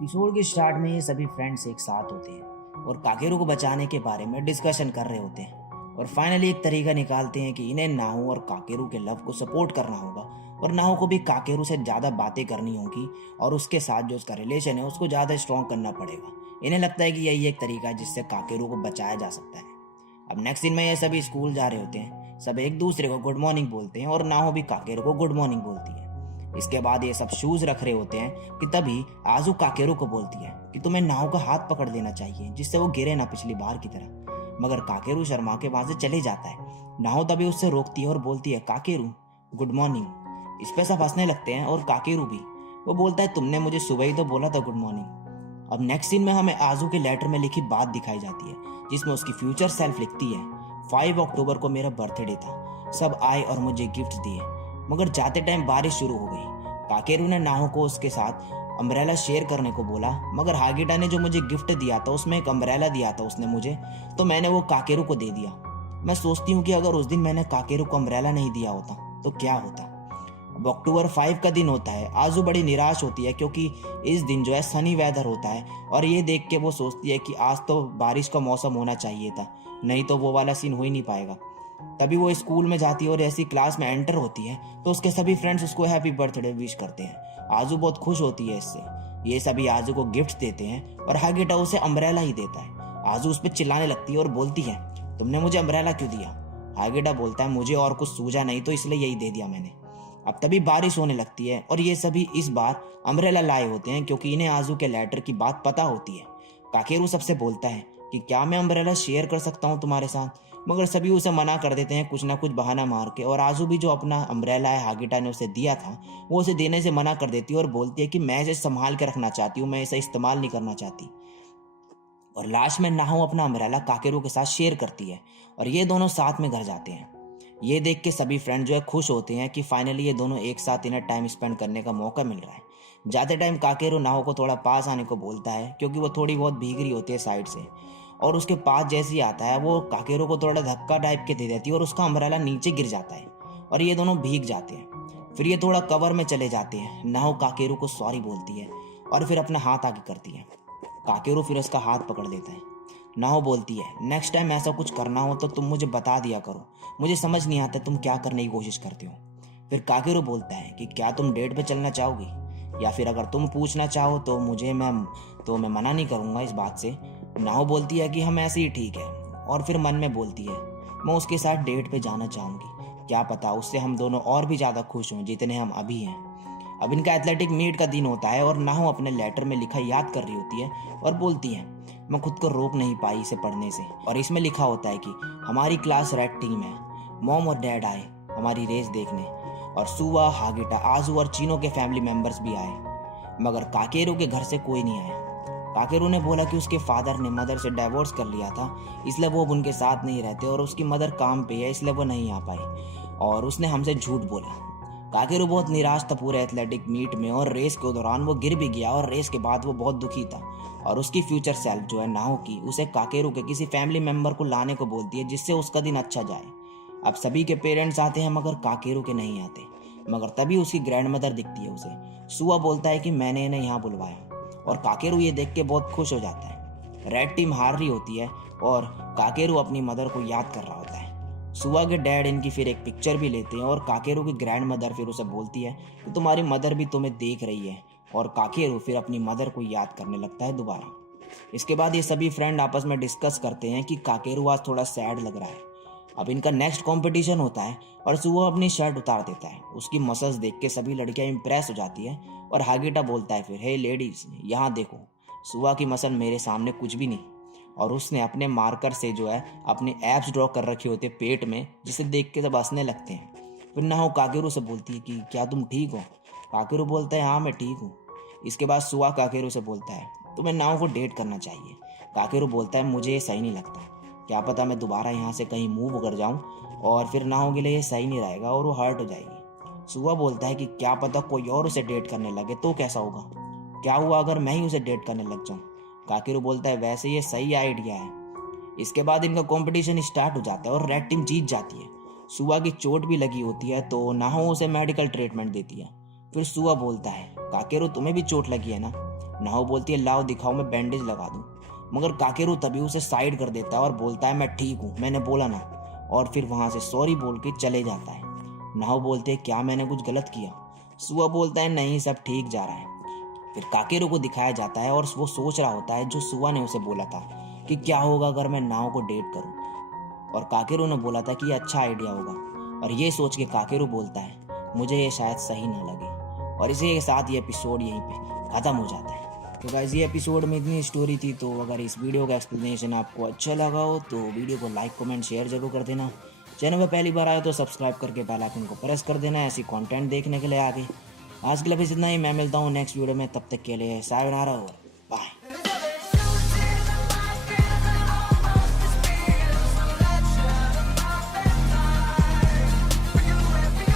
Episode के start में ये सभी फ्रेंड्स एक साथ होते हैं और काकेरू को बचाने के बारे में डिस्कशन कर रहे होते हैं और फाइनली एक तरीका निकालते हैं कि इन्हें नाहू और काकेरू के लव को सपोर्ट करना होगा और नाहू को भी काकेरू से ज़्यादा बातें करनी होगी और उसके साथ जो उसका रिलेशन है उसको ज़्यादा स्ट्रॉन्ग करना पड़ेगा। इन्हें लगता है कि यही एक तरीका है जिससे काकेरू को बचाया जा सकता है। अब नेक्स्ट दिन में ये सभी स्कूल जा रहे होते हैं, सब एक दूसरे को गुड मॉर्निंग बोलते हैं और नाहू भी काकेरू को गुड मॉर्निंग बोलती है। इसके बाद ये सब शूज रख रहे होते हैं कि तभी आजू काकेरू को बोलती है कि तुम्हें नाव का हाथ पकड़ लेना चाहिए जिससे वो गिरे ना पिछली बार की तरह। मगर काकेरू शर्मा के वहां से चले जाता है। नाव तभी उससे रोकती है और बोलती है काकेरू गुड मॉर्निंग। इस पे सब हंसने लगते हैं और काकेरू भी। वो बोलता है तुमने मुझे सुबह ही तो बोला था गुड मॉर्निंग। अब नेक्स्ट सीन में हमें आजू के लेटर में लिखी बात दिखाई जाती है जिसमें उसकी फ्यूचर सेल्फ लिखती है 5 अक्टूबर को मेरा बर्थडे था, सब आए और मुझे गिफ्ट दिए, मगर जाते टाइम बारिश शुरू हो गई। काकेरू ने नाहू को उसके साथ अम्ब्रेला शेयर करने को बोला, मगर हागिटा ने जो मुझे गिफ्ट दिया था उसमें एक अम्ब्रेला दिया था उसने मुझे, तो मैंने वो काकेरू को दे दिया। मैं सोचती हूँ कि अगर उस दिन मैंने काकेरू को अम्ब्रेला नहीं दिया होता तो क्या होता। अब अक्टूबर 5 का दिन होता है। आजू बड़ी निराश होती है क्योंकि इस दिन जो है सनी वेदर होता है और ये देख के वो सोचती है कि आज तो बारिश का मौसम होना चाहिए था, नहीं तो वो वाला सीन हो ही नहीं पाएगा। तभी वो स्कूल में जाती है और ऐसी क्लास में एंटर होती है तो उसके सभी फ्रेंड्स उसको हैप्पी बर्थडे विश करते हैं। आजू बहुत खुश होती है इससे। ये सभी आजू को गिफ्ट देते हैं और हागिटा उसे अम्ब्रेला ही देता है। आजू उस पर चिल्लाने लगती है और बोलती है तुमने मुझे अम्ब्रेला क्यों दिया। हागिटा बोलता है मुझे और कुछ सूझा नहीं तो इसलिए यही दे दिया मैंने। अब तभी बारिश होने लगती है और ये सभी इस बार अम्ब्रेला लाए होते हैं क्योंकि इन्हें आजू के लेटर की बात पता होती है। काकेरू सबसे बोलता है कि क्या मैं अम्ब्रेला शेयर कर सकता हूँ तुम्हारे साथ, मगर सभी उसे मना कर देते हैं कुछ ना कुछ बहाना मार के। और आजू भी जो अपना अम्ब्रेला है हागिटा ने उसे दिया था वो उसे देने से मना कर देती है और बोलती है कि मैं इसे संभाल के रखना चाहती हूँ, मैं इसे इस्तेमाल नहीं करना चाहती। और लास्ट में नाहू अपना अम्ब्रेला काकेरू के साथ शेयर करती है और ये दोनों साथ में घर जाते हैं। ये देख के सभी फ्रेंड जो है खुश होते हैं कि फाइनली ये दोनों एक साथ इन्हें टाइम स्पेंड करने का मौका मिल रहा है। जाते टाइम काकेरू नाहू को थोड़ा पास आने को बोलता है क्योंकि वो थोड़ी बहुत भीग रही होती है साइड से, और उसके पास जैसे ही आता है वो काकेरू को थोड़ा धक्का टाइप के दे देती है और उसका अम्ब्रेला नीचे गिर जाता है और ये दोनों भीग जाते हैं। फिर ये थोड़ा कवर में चले जाते हैं। नाहू काकेरू को सॉरी बोलती है और फिर अपना हाथ आगे करती है। काकेरू फिर उसका हाथ पकड़ लेता है। नाहू बोलती है नेक्स्ट टाइम ऐसा कुछ करना हो तो तुम मुझे बता दिया करो, मुझे समझ नहीं आता तुम क्या करने की कोशिश करते हो। फिर काकेरू बोलता है कि क्या तुम डेट पे चलना चाहोगी, या फिर अगर तुम पूछना चाहो तो मैं मना नहीं करूँगा इस बात से। नाहू बोलती है कि हम ऐसे ही ठीक है और फिर मन में बोलती है मैं उसके साथ डेट पे जाना चाहूँगी, क्या पता उससे हम दोनों और भी ज़्यादा खुश हों जितने हम अभी हैं। अब इनका एथलेटिक मीट का दिन होता है और नाहू अपने लेटर में लिखा याद कर रही होती है और बोलती है मैं खुद को रोक नहीं पाई इसे पढ़ने से। और इसमें लिखा होता है कि हमारी क्लास रेड टीम है, मॉम और डैड आए हमारी रेस देखने, और सुवा हागिटा आजू और चीनो के फैमिली मेंबर्स भी आए, मगर काकेरू के घर से कोई नहीं आया। काकेरू ने बोला कि उसके फादर ने मदर से डाइवोर्स कर लिया था इसलिए वो अब उनके साथ नहीं रहते और उसकी मदर काम पे है इसलिए वो नहीं आ पाई और उसने हमसे झूठ बोला। काकेरू बहुत निराश था पूरे एथलेटिक मीट में और रेस के दौरान वो गिर भी गया और रेस के बाद वो बहुत दुखी था। और उसकी फ्यूचर सेल्फ जो है नाहू की उसे काकेरू के किसी फैमिली मेंबर को लाने को बोलती है जिससे उसका दिन अच्छा जाए। अब सभी के पेरेंट्स आते हैं मगर काकेरू के नहीं आते, मगर तभी उसकी ग्रैंड मदर दिखती है उसे। सुआ बोलता है कि मैंने इन्हें यहाँ बुलवाया और काकेरू ये देख के बहुत खुश हो जाता है। रेड टीम हार रही होती है और काकेरू अपनी मदर को याद कर रहा होता है। सुआ के डैड इनकी फिर एक पिक्चर भी लेते हैं और काकेरू की ग्रैंड मदर फिर उसे बोलती है कि तुम्हारी मदर भी तुम्हें देख रही है, और काकेरू फिर अपनी मदर को याद करने लगता है दोबारा। इसके बाद ये सभी फ्रेंड आपस में डिस्कस करते हैं कि काकेरू आज थोड़ा सैड लग रहा है। अब इनका नेक्स्ट कंपटीशन होता है और सुआ अपनी शर्ट उतार देता है। उसकी मसल्स देख के सभी लड़कियां इंप्रेस हो जाती है और हागिटा बोलता है फिर हे लेडीज यहाँ देखो, सुआ की मसल मेरे सामने कुछ भी नहीं, और उसने अपने मार्कर से जो है अपने एब्स ड्रॉ कर रखे होते पेट में जिसे देख के सब हंसने लगते हैं। फिर नाहू काकेरू से बोलती है कि क्या तुम ठीक हो। काकेरू बोलता है हाँ मैं ठीक हूँ। इसके बाद सुआ काकेरू से बोलता है तुम्हें नाहू को डेट करना चाहिए। काकेरू बोलता है मुझे ये सही नहीं लगता, क्या पता मैं दोबारा यहाँ से कहीं मूव कर जाऊँ और फिर नाहू के लिए ये सही नहीं रहेगा और वो हर्ट हो जाएगी। सुआ बोलता है कि क्या पता कोई और उसे डेट करने लगे तो कैसा होगा, क्या हुआ अगर मैं ही उसे डेट करने लग जाऊँ। काकेरू बोलता है वैसे ये सही आइडिया है। इसके बाद इनका कंपटीशन स्टार्ट हो जाता है और रेड टीम जीत जाती है। सुआ की चोट भी लगी होती है तो नाहू उसे मेडिकल ट्रीटमेंट देती है। फिर सुआ बोलता है, काकेरू तुम्हें भी चोट लगी है ना? नाहो बोलती है, लाओ दिखाओ, मैं बैंडेज लगा दूं। मगर काकेरू तभी उसे साइड कर देता है और बोलता है, मैं ठीक हूँ, मैंने बोला ना। और फिर वहाँ से सॉरी बोल के चले जाता है। नाहो बोलते हैं, क्या मैंने कुछ गलत किया? सुआ बोलता है, नहीं, सब ठीक जा रहा है। फिर काकेरू को दिखाया जाता है और वो सोच रहा होता है जो सुआ ने उसे बोला था कि क्या होगा अगर मैं नाव को डेट करूं। और काकेरू ने बोला था कि ये अच्छा आइडिया होगा। और ये सोच के काकेरू बोलता है, मुझे ये शायद सही ना लगे। और इसी के साथ ये एपिसोड यहीं पे ख़त्म हो जाता है। तो गाइस, ये एपिसोड में इतनी स्टोरी थी। तो अगर इस वीडियो का एक्सप्लेनेशन आपको अच्छा लगा हो तो वीडियो को लाइक, कमेंट, शेयर जरूर कर देना। चैनल पर पहली बार आए तो सब्सक्राइब करके बेल आइकन को प्रेस कर देना ऐसी कंटेंट देखने के लिए आगे। आज के लिए बस इतना ही। मैं मिलता हूँ नेक्स्ट वीडियो में, तब तक के लिए सायोनारा।